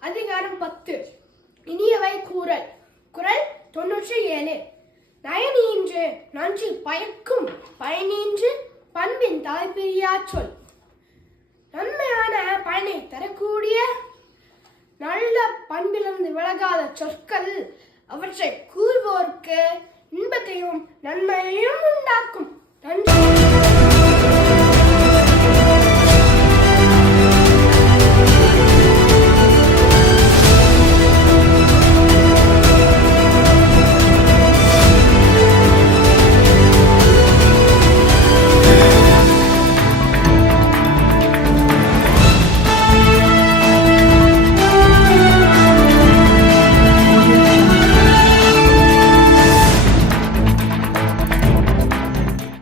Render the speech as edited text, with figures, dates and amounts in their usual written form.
அதிகாரம் 10. இனியவை கூறல். குறள் 97. நயனீன்று நன்றி பயக்கும் பயனீன்று பண்பின் தலைப்பிரியா சொல். நன்மையான பயனை தரக்கூடிய நல்ல பண்பிலிருந்து விலகாத சொற்கள் அவற்றை கூறுவோருக்கு இன்பத்தையும் நன்மையையும் உண்டாக்கும். நன்றி.